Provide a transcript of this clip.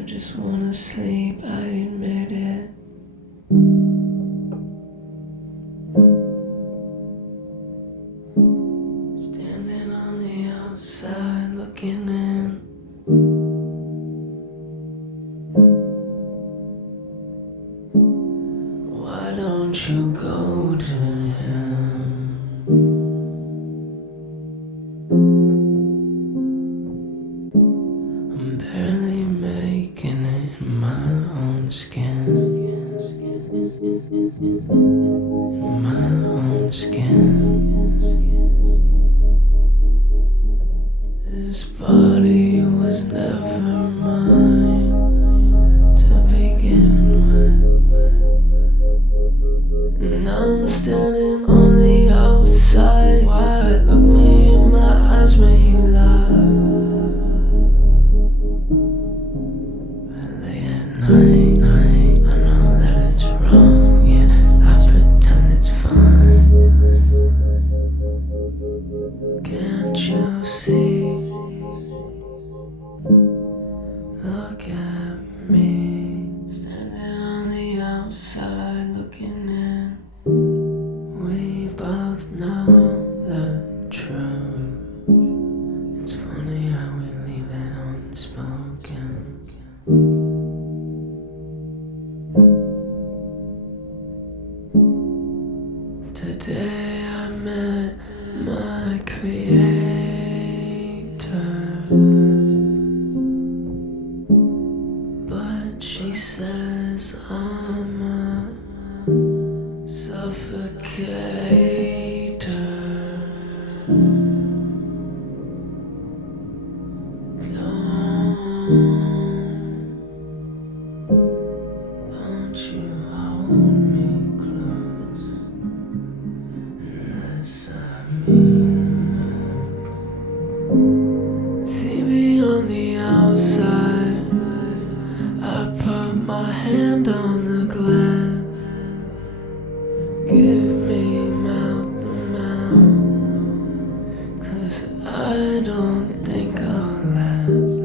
I just wanna sleep, I admit it. Standing on the outside looking in. Why don't you go to him? I'm barely making it in my own skin. In my own skin. This body was never mine to begin with. And I'm standing on the outside. Why look me in my eyes when you lie? I lay at night, I know that it's wrong. Yeah, I pretend it's fine. Can't you see? Look at me, standing on the outside looking in. We both know the truth. It's funny how we leave it unspoken. Today I met my creator. She says I'm a suffocator. Don't you hold me close unless I mean it. See me on the outside. I put my hand on the glass. Give me mouth to mouth, 'cause I don't think I'll last.